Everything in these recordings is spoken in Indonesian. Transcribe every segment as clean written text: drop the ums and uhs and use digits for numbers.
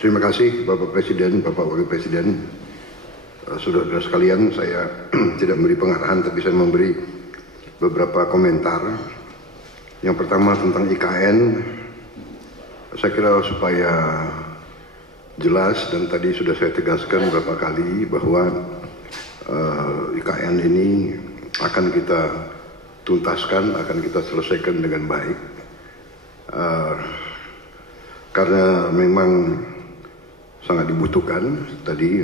Terima kasih Bapak Presiden, Bapak Wakil Presiden. Saudara-saudara sekalian, saya tidak memberi pengarahan, tapi saya memberi beberapa komentar. Yang pertama tentang IKN, saya kira supaya jelas dan tadi sudah saya tegaskan beberapa kali bahwa IKN ini akan kita tuntaskan, akan kita selesaikan dengan baik. Karena memang sangat dibutuhkan. Tadi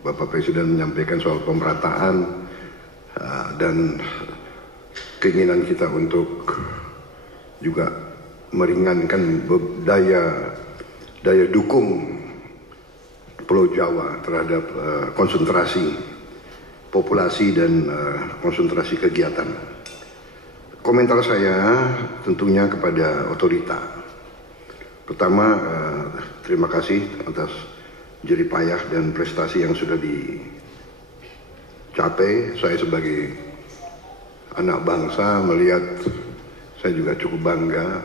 Bapak Presiden menyampaikan soal pemerataan dan keinginan kita untuk juga meringankan daya dukung Pulau Jawa terhadap konsentrasi populasi dan konsentrasi kegiatan. Komentar saya tentunya kepada otorita. Pertama, terima kasih atas jerih payah dan prestasi yang sudah dicapai. Saya sebagai anak bangsa melihat, saya juga cukup bangga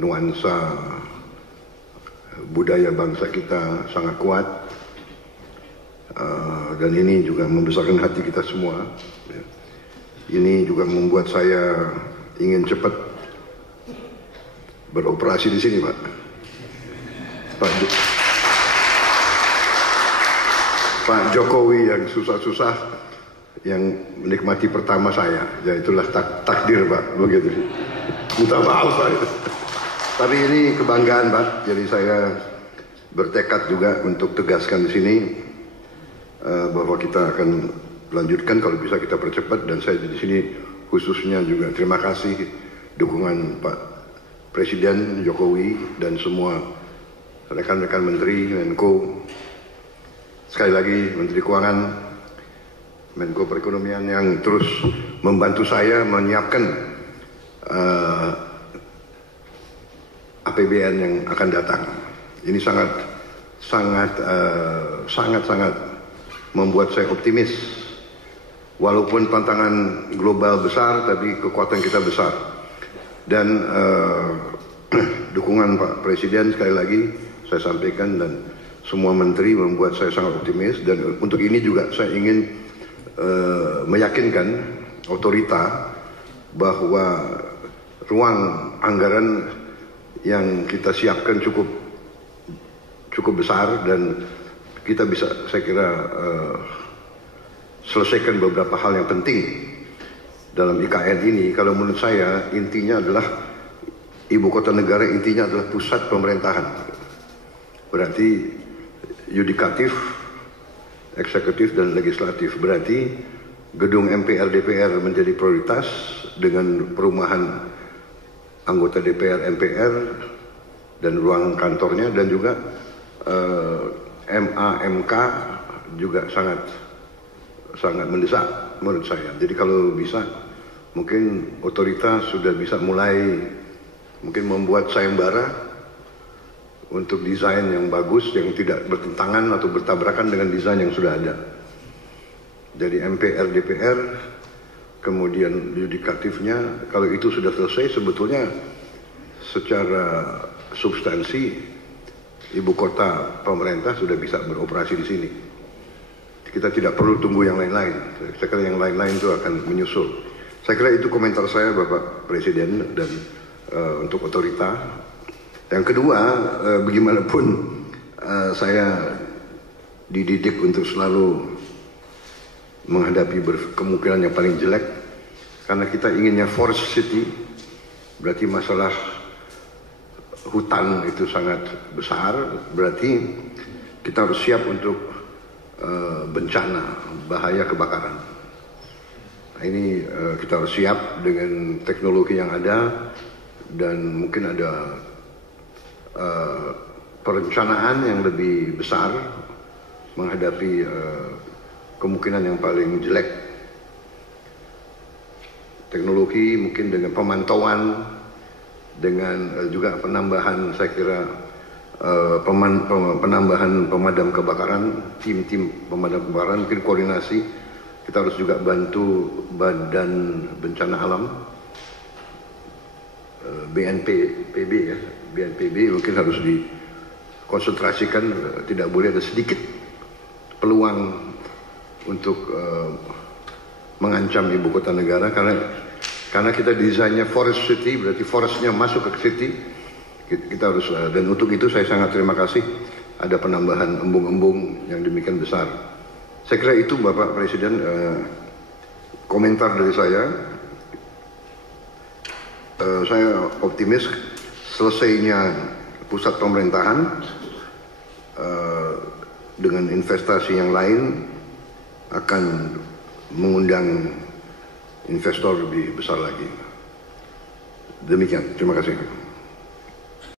nuansa budaya bangsa kita sangat kuat, dan ini juga membesarkan hati kita semua. Ini juga membuat saya ingin cepat beroperasi di sini, Pak. Pak Jokowi yang susah-susah, yang menikmati pertama saya, ya itulah takdir, Pak, begitu. Minta maaf, Pak. Tapi ini kebanggaan, Pak. Jadi saya bertekad juga untuk tegaskan di sini bahwa kita akan lanjutkan, kalau bisa kita percepat, dan saya di sini khususnya juga terima kasih dukungan Pak Presiden Jokowi dan semua rekan-rekan Menteri, Menko. Sekali lagi Menteri Keuangan, Menko Perekonomian yang terus membantu saya menyiapkan APBN yang akan datang. Ini sangat membuat saya optimis. Walaupun tantangan global besar, tapi kekuatan kita besar. Dan dukungan Pak Presiden sekali lagi saya sampaikan, dan semua menteri membuat saya sangat optimis. Dan untuk ini juga saya ingin meyakinkan otorita bahwa ruang anggaran yang kita siapkan cukup besar, dan kita bisa, saya kira, selesaikan beberapa hal yang penting dalam IKN ini. Kalau menurut saya intinya adalah ibu kota negara, intinya adalah pusat pemerintahan. Berarti yudikatif, eksekutif, dan legislatif. Berarti gedung MPR DPR menjadi prioritas dengan perumahan anggota DPR MPR dan ruang kantornya, dan juga MA/MK juga sangat mendesak menurut saya. Jadi kalau bisa, mungkin otoritas sudah bisa mulai mungkin membuat sayembara untuk desain yang bagus, yang tidak bertentangan atau bertabrakan dengan desain yang sudah ada. Jadi MPR DPR, kemudian yudikatifnya, kalau itu sudah selesai, sebetulnya secara substansi ibu kota pemerintah sudah bisa beroperasi di sini. Kita tidak perlu tunggu yang lain-lain. Saya kira yang lain-lain itu akan menyusul. Saya kira itu komentar saya, Bapak Presiden, dan untuk otorita. Yang kedua, bagaimanapun saya dididik untuk selalu menghadapi kemungkinan yang paling jelek, karena kita inginnya forest city. Berarti masalah hutan itu sangat besar, berarti kita harus siap untuk bencana, bahaya kebakaran. Nah, ini kita harus siap dengan teknologi yang ada, dan mungkin ada perencanaan yang lebih besar menghadapi kemungkinan yang paling jelek. Teknologi mungkin dengan pemantauan, dengan juga penambahan, saya kira penambahan pemadam kebakaran, tim-tim pemadam kebakaran, mungkin koordinasi. Kita harus juga bantu Badan Bencana Alam, BNPB ya, BNPB mungkin harus konsentrasikan, tidak boleh ada sedikit peluang untuk mengancam ibu kota negara, karena kita desainnya forest city, berarti forestnya masuk ke city. Kita harus, dan untuk itu saya sangat terima kasih ada penambahan embung-embung yang demikian besar. Saya kira itu Bapak Presiden komentar dari saya. Saya optimis selesainya pusat pemerintahan dengan investasi yang lain akan mengundang investor lebih besar lagi. Demikian, terima kasih.